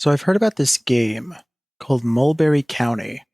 So I've heard about this game called Mulberry County.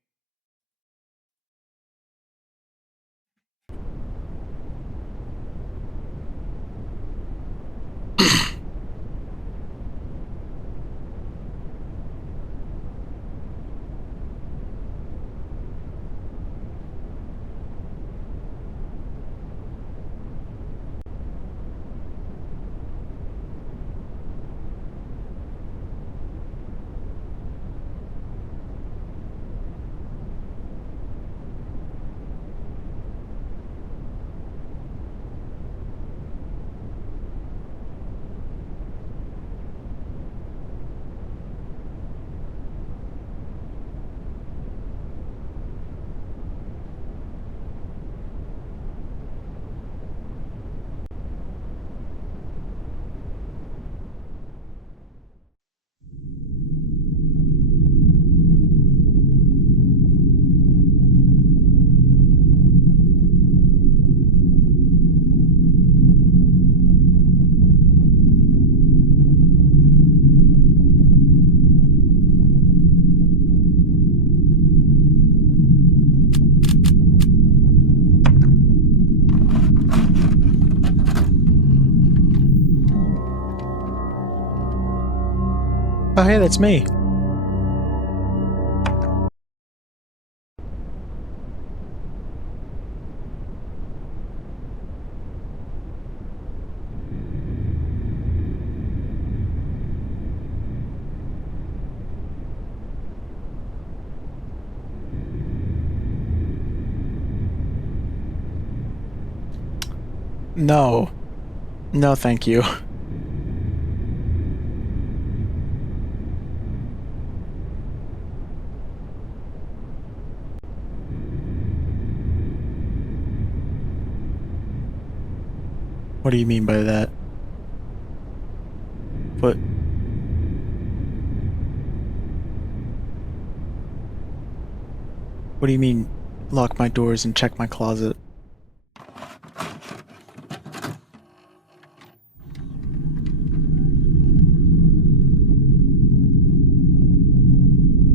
Oh, hey, that's me. No. No, thank you. What do you mean by that? What? What do you mean, lock my doors and check my closet?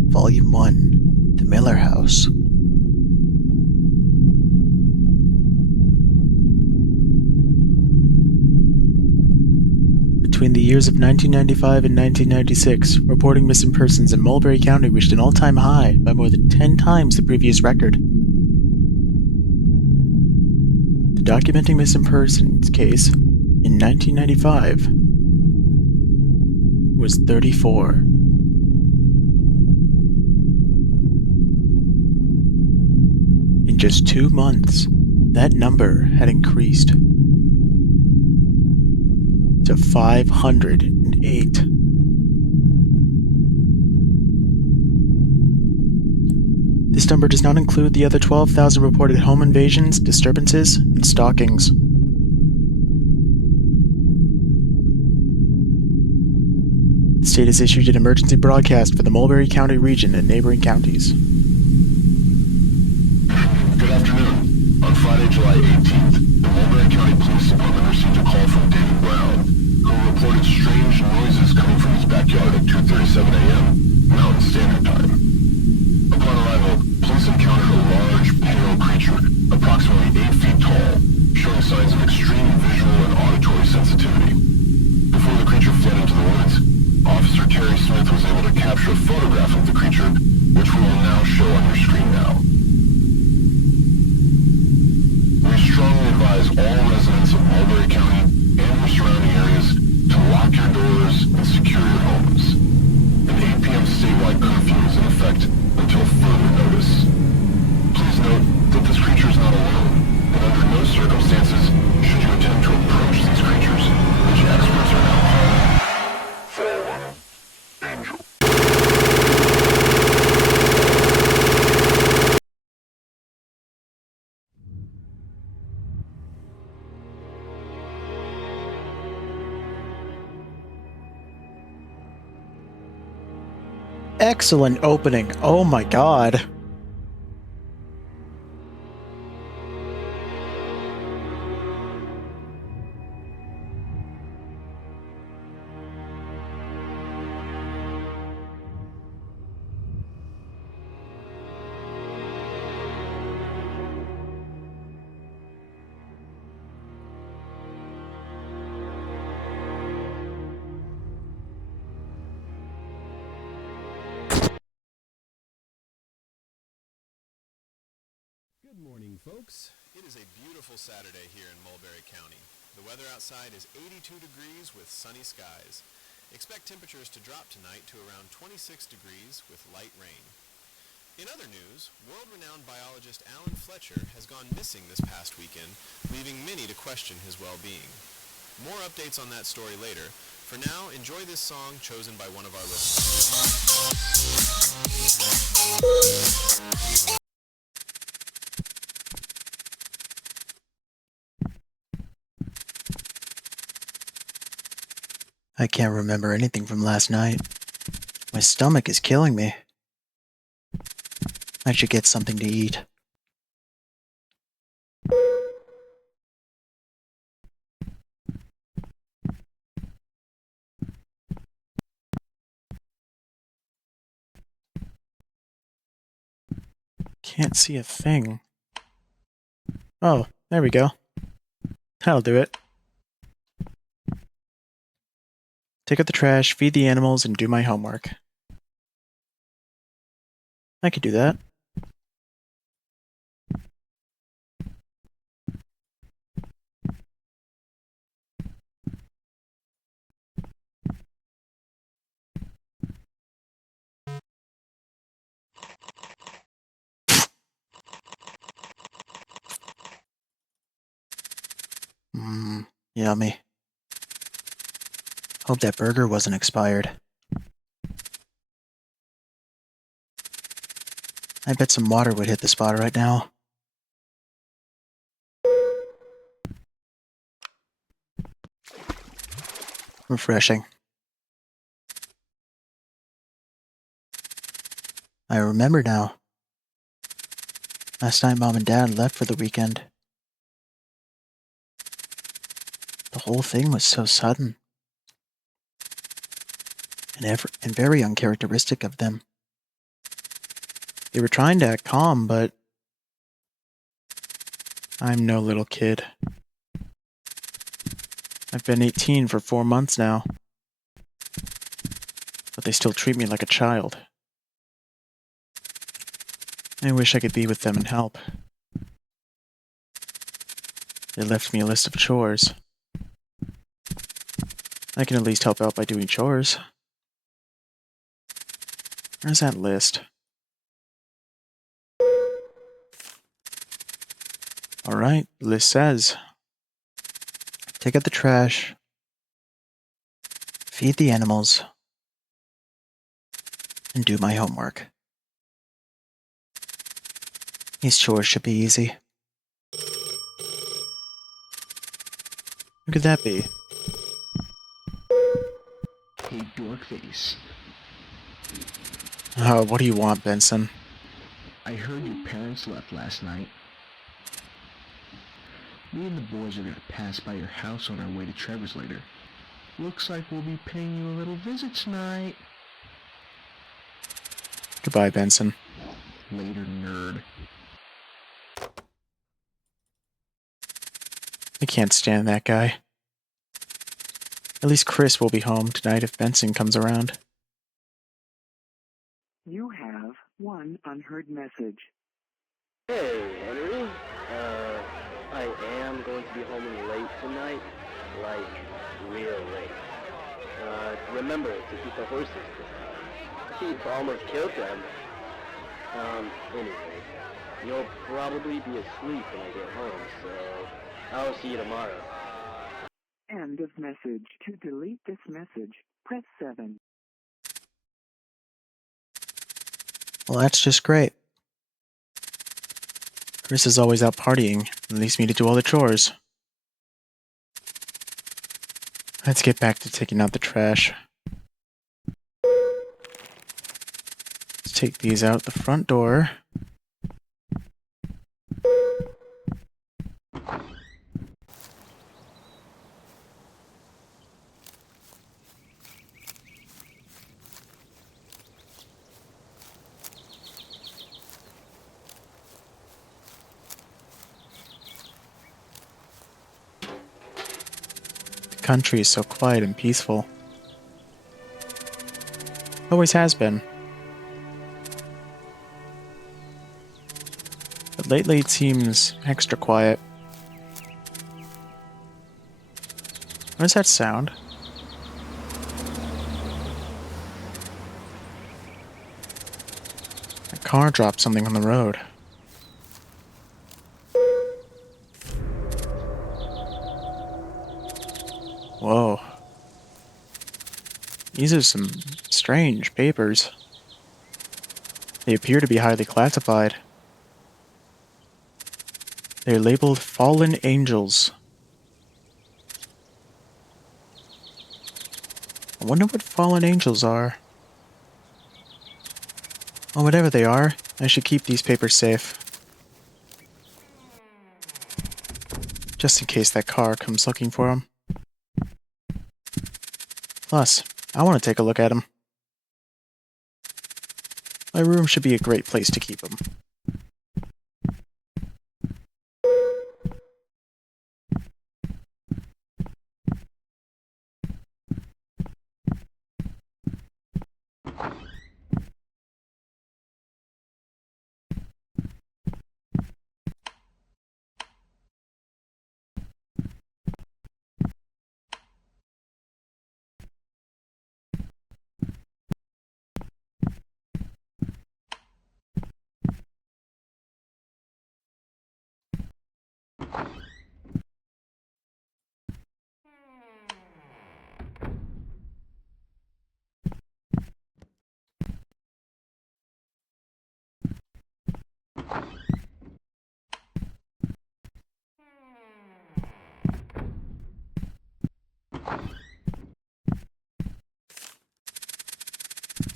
Volume 1, The Miller House. Between the years of 1995 and 1996, reporting missing persons in Mulberry County reached an all-time high by more than 10 times the previous record. The documenting missing persons case in 1995 was 34. In just 2 months, that number had increased to 508. This number does not include the other 12,000 reported home invasions, disturbances, and stalkings. The state has issued an emergency broadcast for the Mulberry County region and neighboring counties. Good afternoon. On Friday, July 18th, the Mulberry County Police Department received a call from David Brown, who reported strange noises coming from his backyard at 2:37 a.m. Mountain Standard Time. Upon arrival, police encountered a large, pale creature, approximately 8 feet tall, showing signs of extreme visual and auditory sensitivity. Before the creature fled into the woods, Officer Terry Smith was able to capture a photograph of the creature, which we will now show on your screen now. We strongly advise all residents of Mulberry County and the surrounding areas to lock your doors and secure your homes. An 8 p.m. statewide curfew is in effect until further notice. Please note that this creature is not alone, and under no circumstances should you attempt to approach these creatures, which experts are now calling fallen angel. Excellent opening. Oh my god. Good morning, folks. It is a beautiful Saturday here in Mulberry County. The weather outside is 82 degrees with sunny skies. Expect temperatures to drop tonight to around 26 degrees with light rain. In other news, world-renowned biologist Alan Fletcher has gone missing this past weekend, leaving many to question his well-being. More updates on that story later. For now, enjoy this song chosen by one of our listeners. I can't remember anything from last night. My stomach is killing me. I should get something to eat. Can't see a thing. Oh, there we go. That'll do it. Take out the trash, feed the animals, and do my homework. I could do that. Yummy. Hope that burger wasn't expired. I bet some water would hit the spot right now. Refreshing. I remember now. Last night Mom and Dad left for the weekend. The whole thing was so sudden. And very uncharacteristic of them. They were trying to act calm, but I'm no little kid. I've been 18 for 4 months now, but they still treat me like a child. I wish I could be with them and help. They left me a list of chores. I can at least help out by doing chores. Where's that list? Alright, the list says, take out the trash, feed the animals, and do my homework. These chores should be easy. Who could that be? Hey, Dorkface. Oh, what do you want, Benson? I heard your parents left last night. Me and the boys are gonna pass by your house on our way to Trevor's later. Looks like we'll be paying you a little visit tonight. Goodbye, Benson. Later, nerd. I can't stand that guy. At least Chris will be home tonight if Benson comes around. You have one unheard message. Hey, Henry. I am going to be home late tonight. Like, real late. Remember to keep the horses quiet. You've almost killed them. Anyway, you'll probably be asleep when I get home, so I'll see you tomorrow. End of message. To delete this message, press 7. Well, that's just great. Chris is always out partying, and leaves me to do all the chores. Let's get back to taking out the trash. Let's take these out the front door. The country is so quiet and peaceful. Always has been. But lately it seems extra quiet. What does that sound? A car dropped something on the road. Whoa. These are some strange papers. They appear to be highly classified. They're labeled Fallen Angels. I wonder what fallen angels are. Well, whatever they are, I should keep these papers safe. Just in case that car comes looking for them. Plus, I want to take a look at them. My room should be a great place to keep them.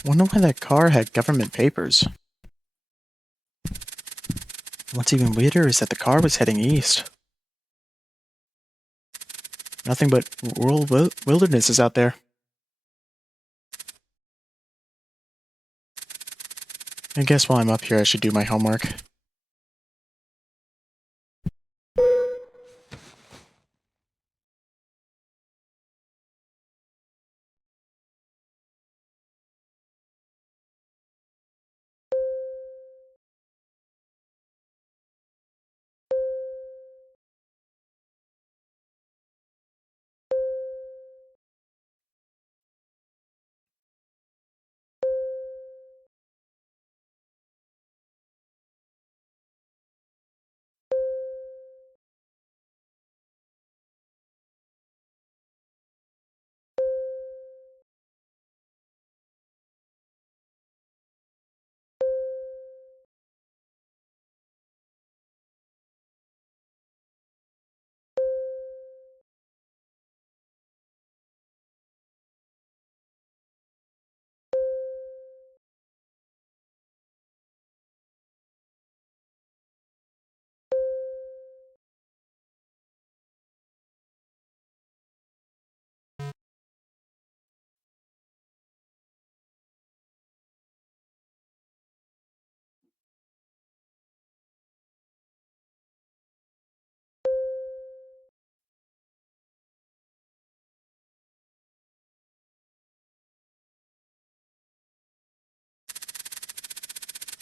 Wonder why that car had government papers. What's even weirder is that the car was heading east. Nothing but rural wilderness is out there. I guess while I'm up here I should do my homework.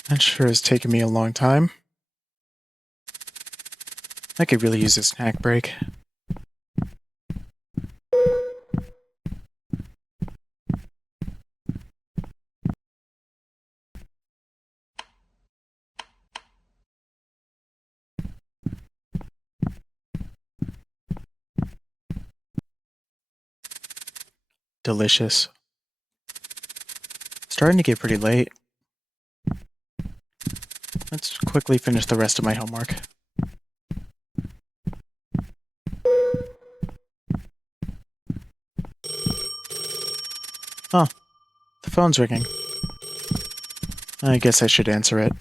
That sure has taken me a long time. I could really use a snack break. Delicious. Starting to get pretty late. Let's quickly finish the rest of my homework. Oh, the phone's ringing. I guess I should answer it.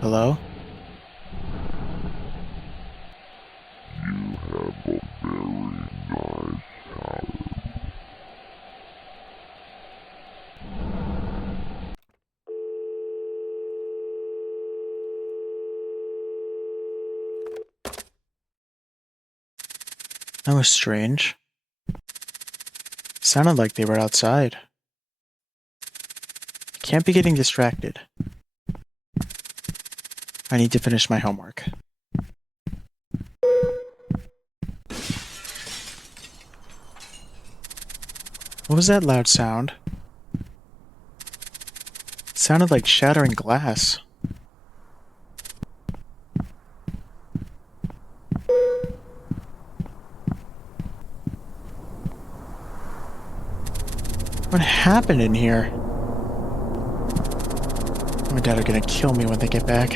Hello? You have a very nice house. That was strange. Sounded like they were outside. Can't be getting distracted. I need to finish my homework. What was that loud sound? It sounded like shattering glass. What happened in here? Mom and Dad are gonna kill me when they get back.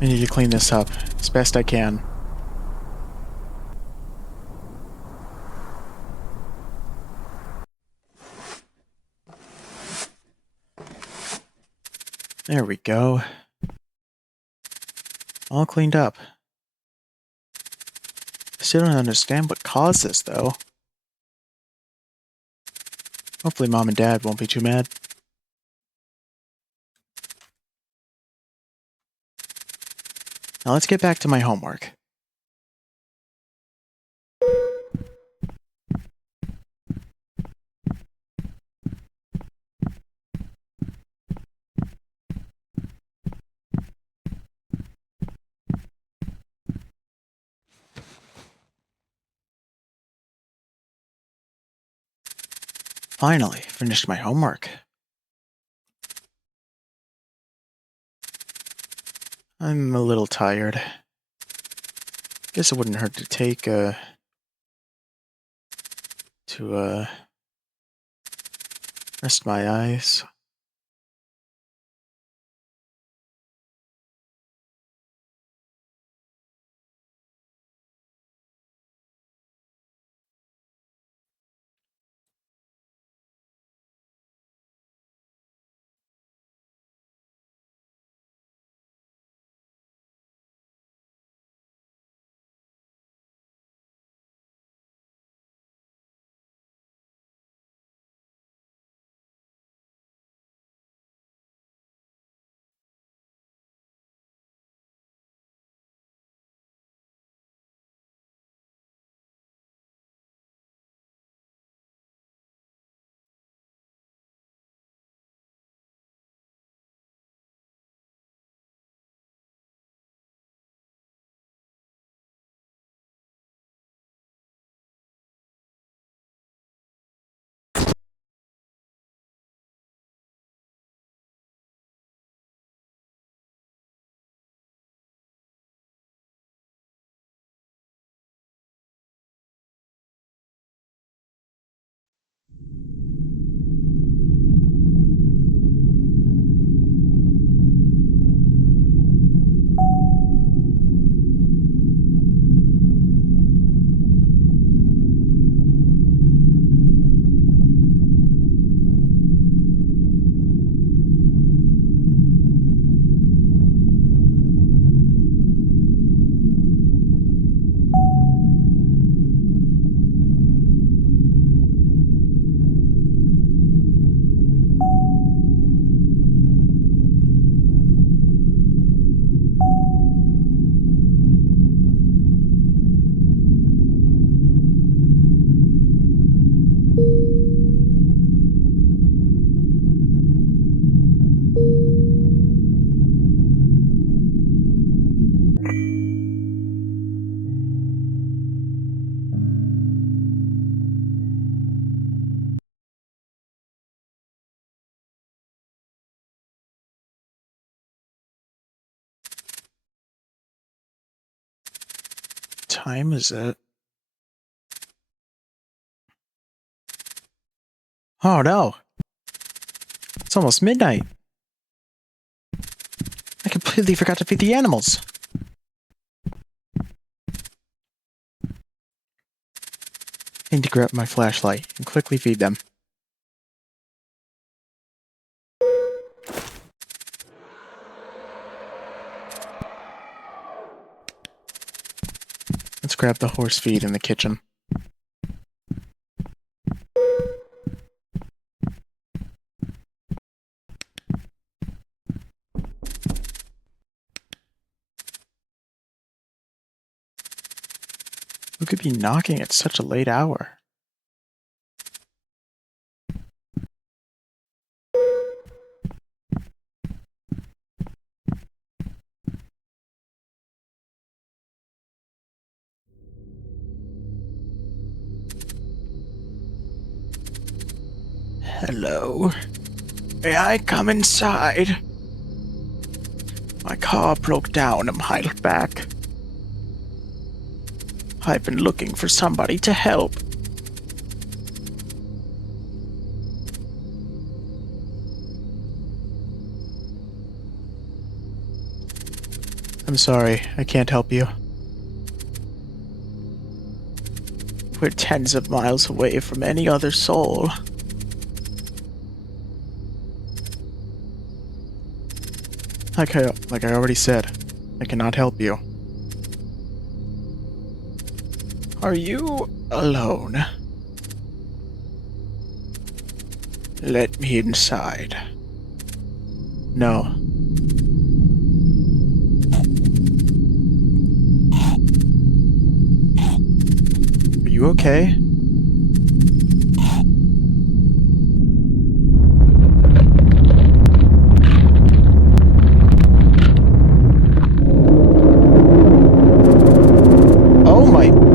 I need to clean this up as best I can. There we go. All cleaned up. I still don't understand what caused this, though. Hopefully Mom and Dad won't be too mad. Now let's get back to my homework. Finally, finished my homework. I'm a little tired. Guess it wouldn't hurt to take, rest my eyes. Time is it? Oh no! It's almost midnight! I completely forgot to feed the animals! I need to grab my flashlight and quickly feed them. Let's grab the horse feed in the kitchen. could be knocking at such a late hour? Hello? May I come inside? My car broke down a mile back. I've been looking for somebody to help. I'm sorry, I can't help you. We're tens of miles away from any other soul. Like I already said, I cannot help you. Are you alone? Let me inside. No. Are you okay? Oh my...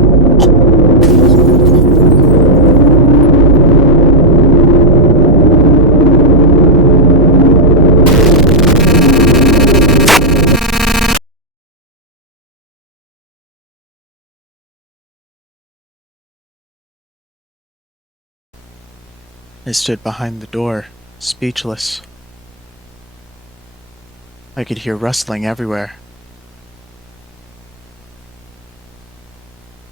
I stood behind the door, speechless. I could hear rustling everywhere.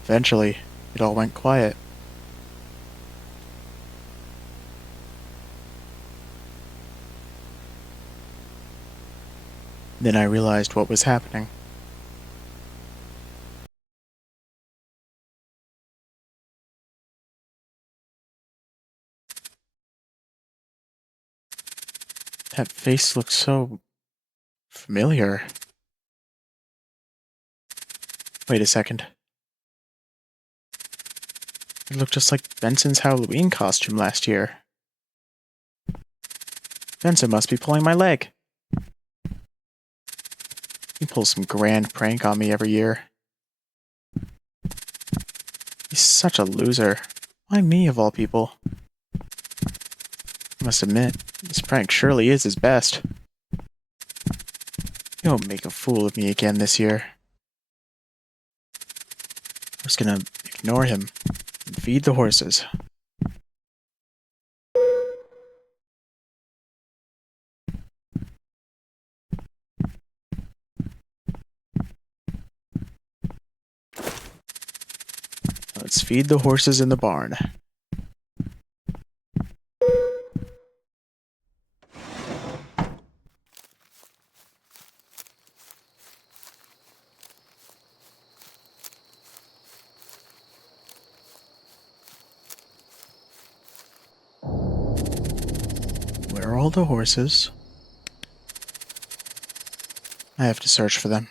Eventually, it all went quiet. Then I realized what was happening. That face looked so familiar. Wait a second. It looked just like Benson's Halloween costume last year. Benson must be pulling my leg. He pulls some grand prank on me every year. He's such a loser. Why me, of all people? I must admit, this prank surely is his best. He'll make a fool of me again this year. I'm just gonna ignore him and feed the horses. Let's feed the horses in the barn. Where are all the horses? I have to search for them.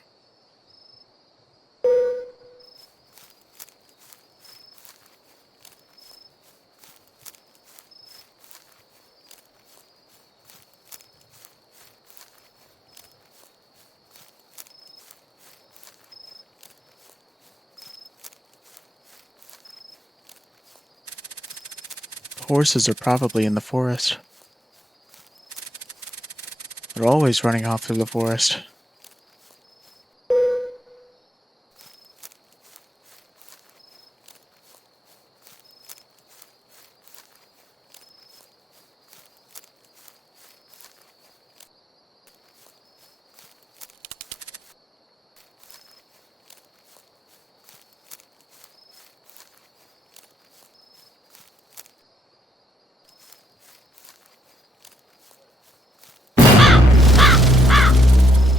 The horses are probably in the forest. They're always running off through the forest.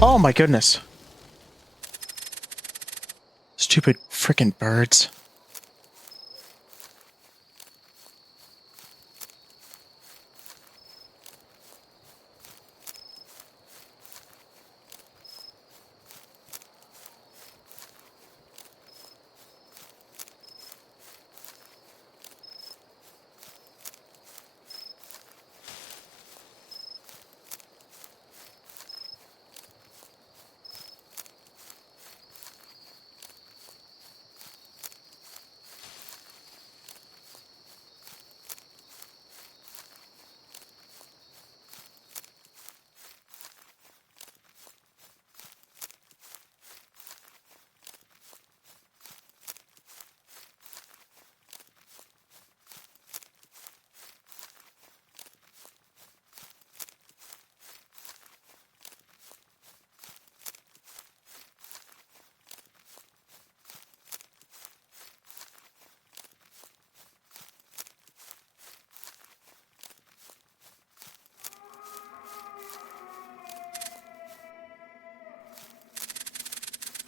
Oh my goodness. Stupid frickin' birds.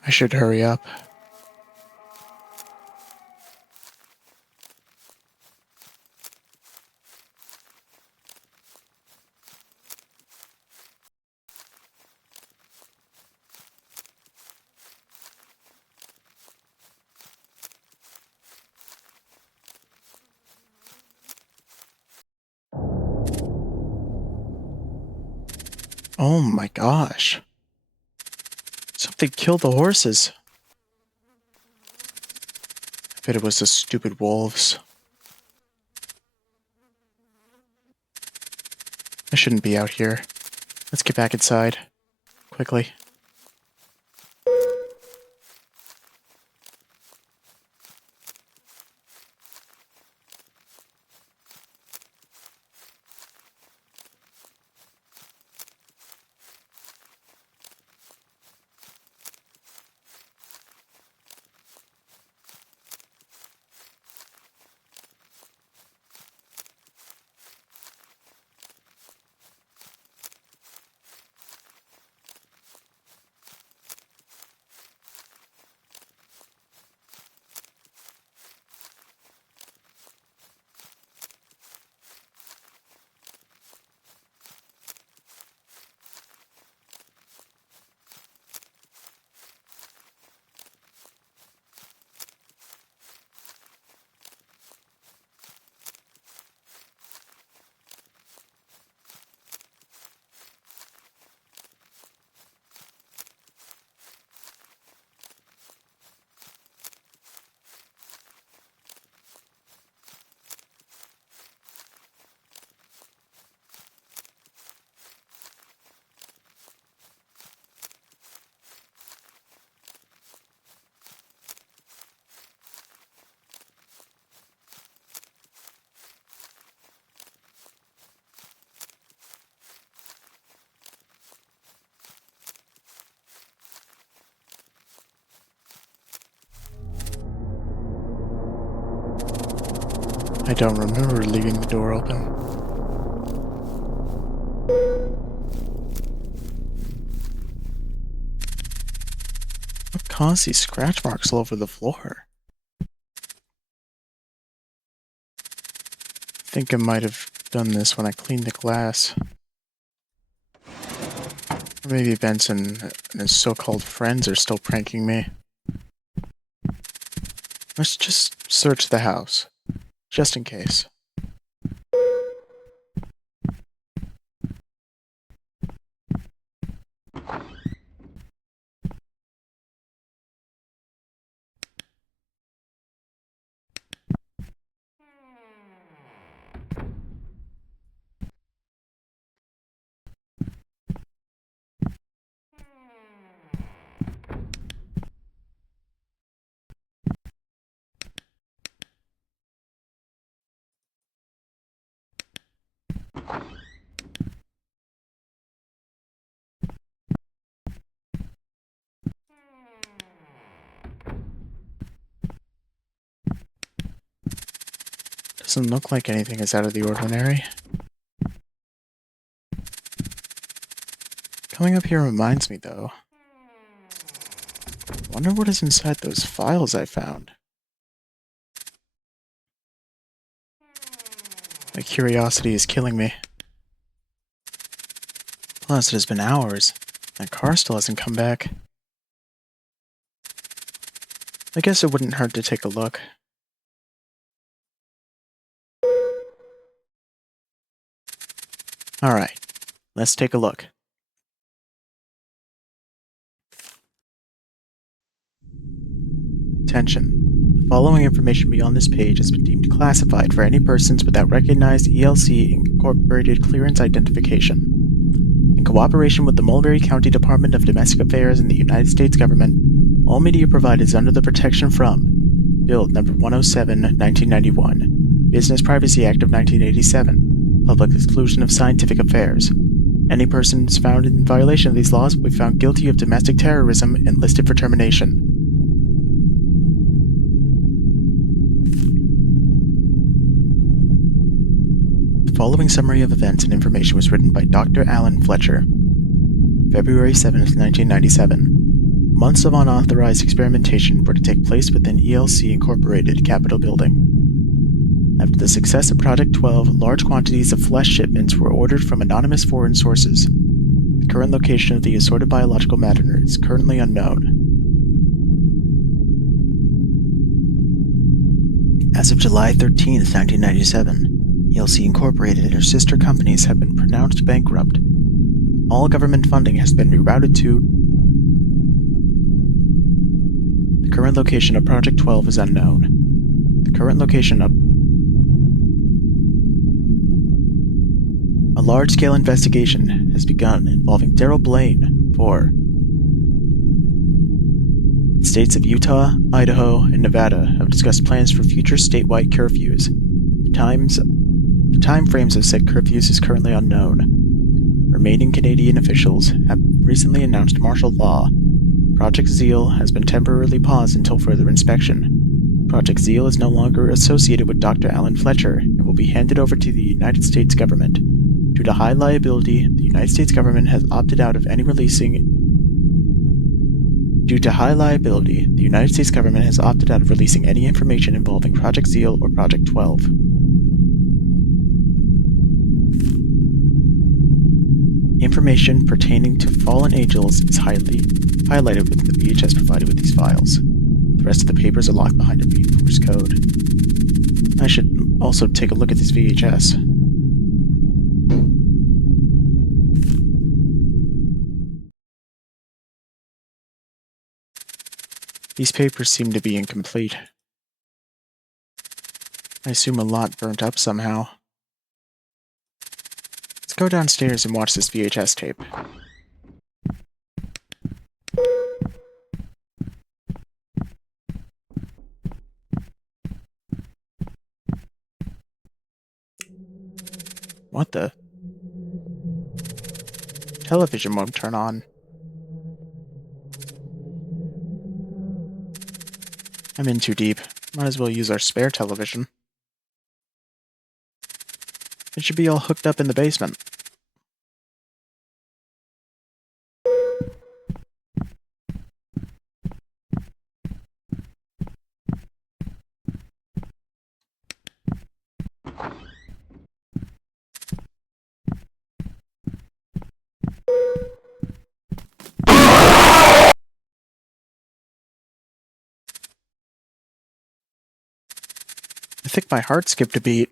I should hurry up. Oh my gosh. Something killed the horses. I bet it was the stupid wolves. I shouldn't be out here. Let's get back inside. Quickly. I don't remember leaving the door open. What caused these scratch marks all over the floor? I think I might have done this when I cleaned the glass. Or maybe Benson and his so-called friends are still pranking me. Let's just search the house. Just in case. Doesn't look like anything is out of the ordinary. Coming up here reminds me, though. Wonder what is inside those files I found. My curiosity is killing me. Plus, it has been hours. My car still hasn't come back. I guess it wouldn't hurt to take a look. Alright, let's take a look. Attention. The following information beyond this page has been deemed classified for any persons without recognized ELC Incorporated clearance identification. In cooperation with the Mulberry County Department of Domestic Affairs and the United States Government, all media provided is under the protection from Bill No. 107, 1991, Business Privacy Act of 1987, Public Exclusion of Scientific Affairs. Any persons found in violation of these laws will be found guilty of domestic terrorism and listed for termination. The following summary of events and information was written by Dr. Alan Fletcher. February 7, 1997. Months of unauthorized experimentation were to take place within ELC Incorporated Capitol Building. After the success of Project 12, large quantities of flesh shipments were ordered from anonymous foreign sources. The current location of the assorted biological matter is currently unknown. As of July 13, 1997, ELC Incorporated and her sister companies have been pronounced bankrupt. All government funding has been rerouted to. The current location of Project 12 is unknown. The current location of. A large-scale investigation has begun involving Daryl Blaine for. The states of Utah, Idaho, and Nevada have discussed plans for future statewide curfews. The time frames of said curfews is currently unknown. Remaining Canadian officials have recently announced martial law. Project Zeal has been temporarily paused until further inspection. Project Zeal is no longer associated with Dr. Alan Fletcher and will be handed over to the United States government. Due to high liability, the United States government has opted out of any releasing any information involving Project Zeal or Project 12. Information pertaining to fallen angels is highlighted within the VHS provided with these files. The rest of the papers are locked behind a Morse code. I should also take a look at this VHS. These papers seem to be incomplete. I assume a lot burnt up somehow. Let's go downstairs and watch this VHS tape. What the? Television won't turn on. I'm in too deep. Might as well use our spare television. It should be all hooked up in the basement. I think my heart skipped a beat.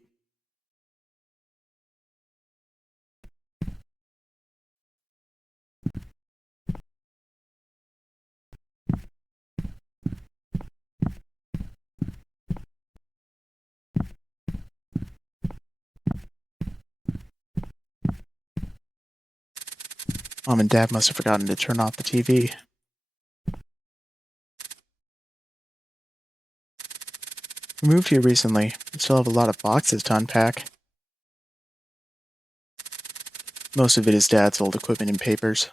Mom and Dad must have forgotten to turn off the TV. We moved here recently. We still have a lot of boxes to unpack. Most of it is Dad's old equipment and papers.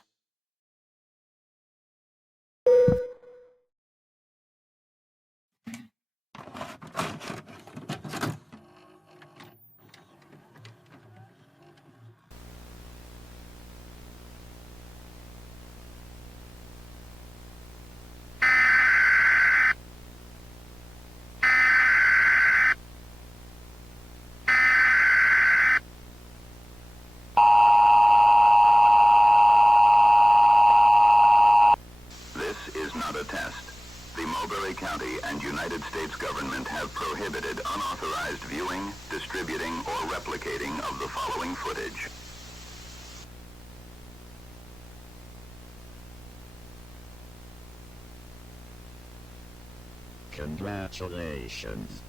The Mulberry County and United States government have prohibited unauthorized viewing, distributing, or replicating of the following footage. Congratulations.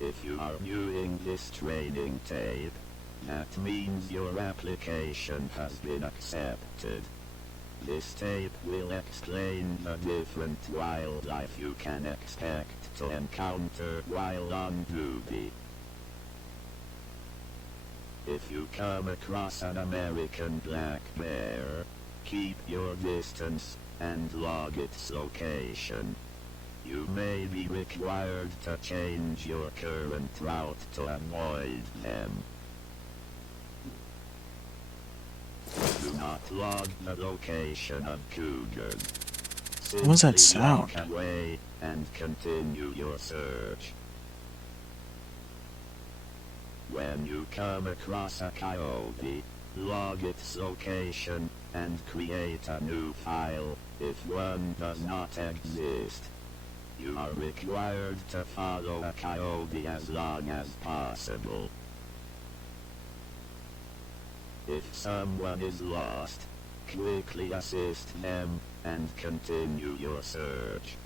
If you are viewing this training tape, that means your application has been accepted. This tape will explain the different wildlife you can expect to encounter while on duty. If you come across an American black bear, keep your distance and log its location. You may be required to change your current route to avoid them. Do not log the location of cougars. What was that simply walk sound? away and continue your search. When you come across a coyote, log its location and create a new file if one does not exist. You are required to follow a coyote as long as possible. If someone is lost, quickly assist them and continue your search.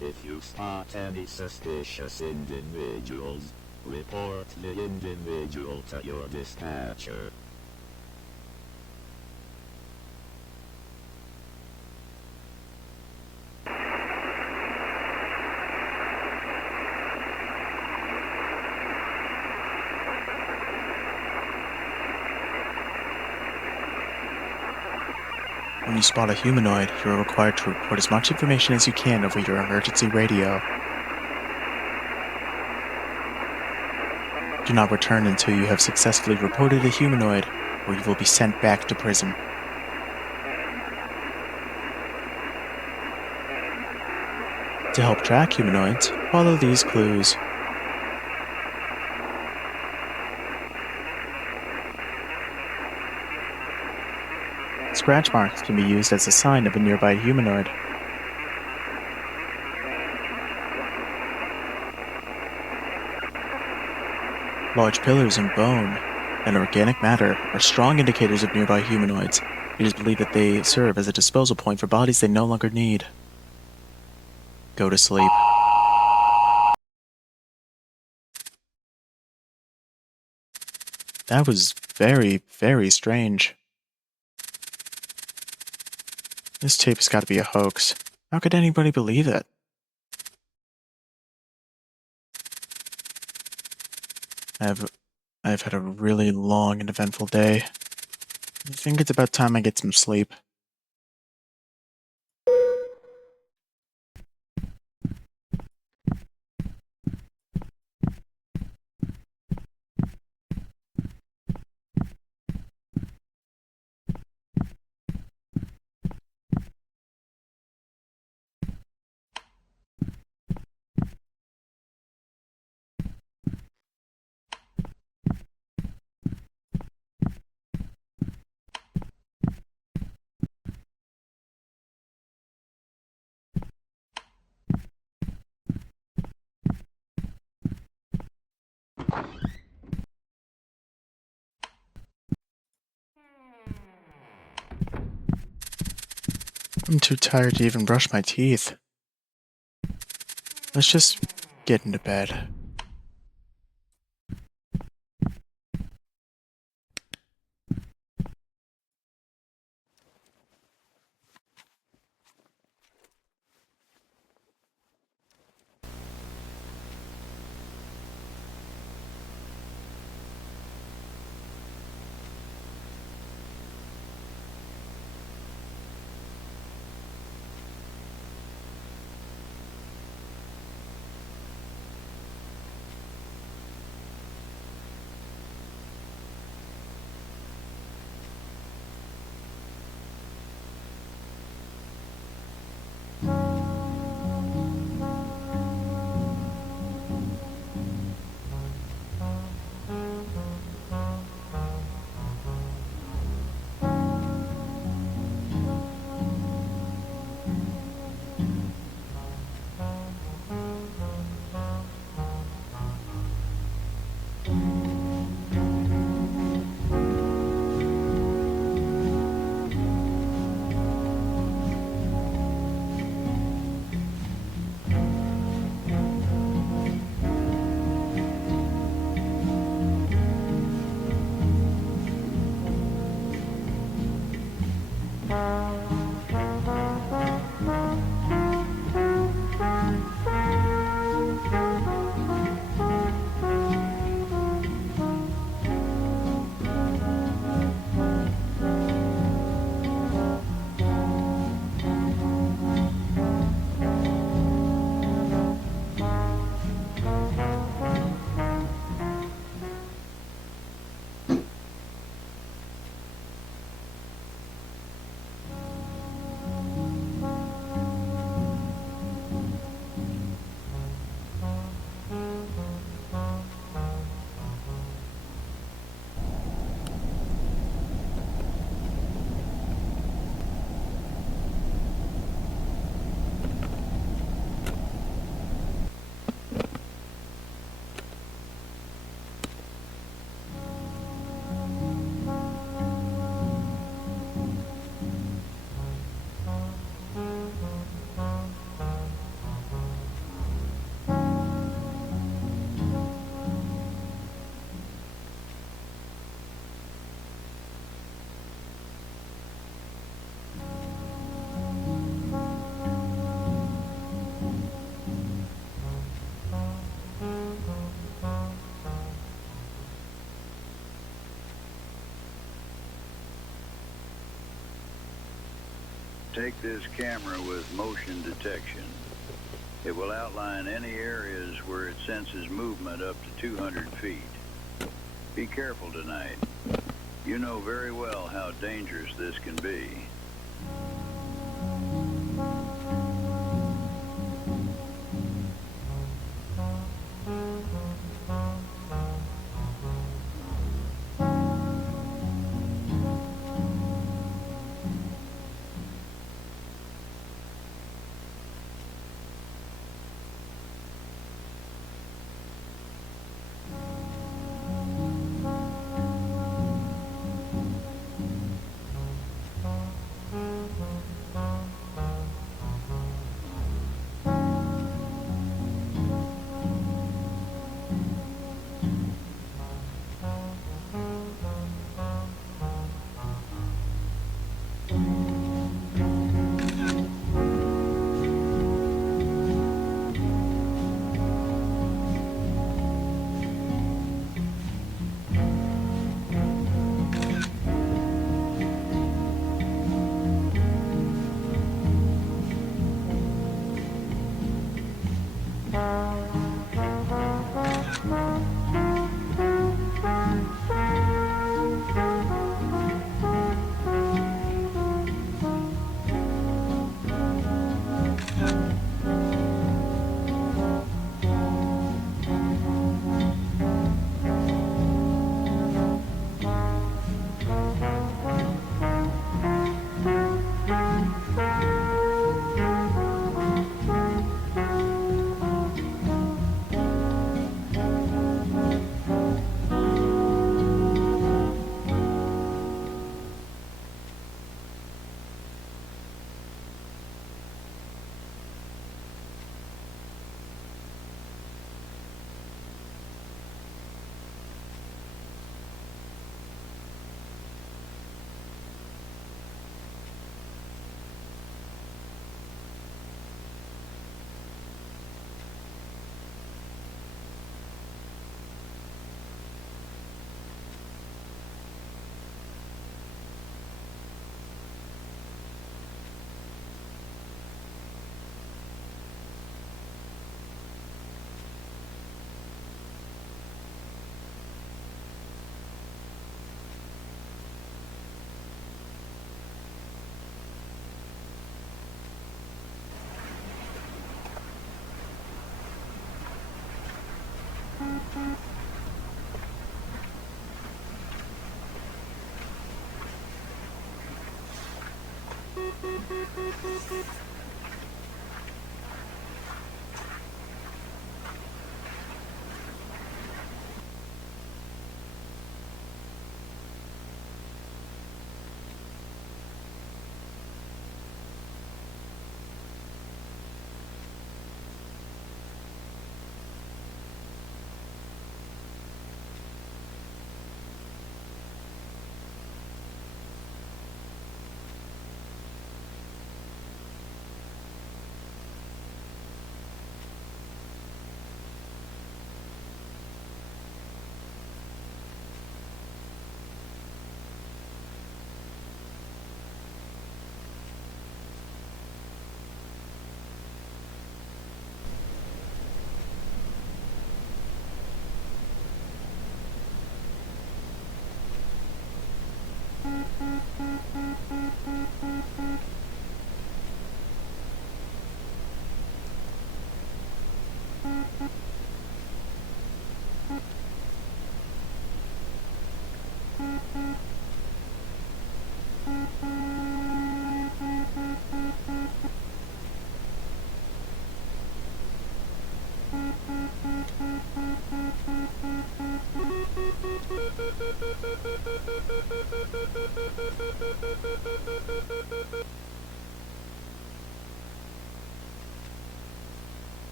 If you spot any suspicious individuals, report the individual to your dispatcher. When you spot a humanoid, you are required to report as much information as you can over your emergency radio. Do not return until you have successfully reported a humanoid, or you will be sent back to prison. To help track humanoids, follow these clues. Scratch marks can be used as a sign of a nearby humanoid. Large pillars and bone and organic matter are strong indicators of nearby humanoids. It is believed that they serve as a disposal point for bodies they no longer need. Go to sleep. That was very, very strange. This tape has got to be a hoax. How could anybody believe it? I've had a really long and eventful day. I think it's about time I get some sleep. I'm too tired to even brush my teeth. Let's just get into bed. Take this camera with motion detection. It will outline any areas where it senses movement up to 200 feet. Be careful tonight. You know very well how dangerous this can be.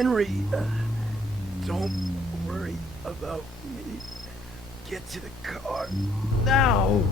Henry, don't worry about me. Get to the car now!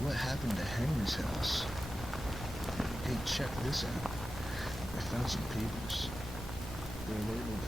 What happened to Henry's house? Hey, check this out. I found some papers. They're labeled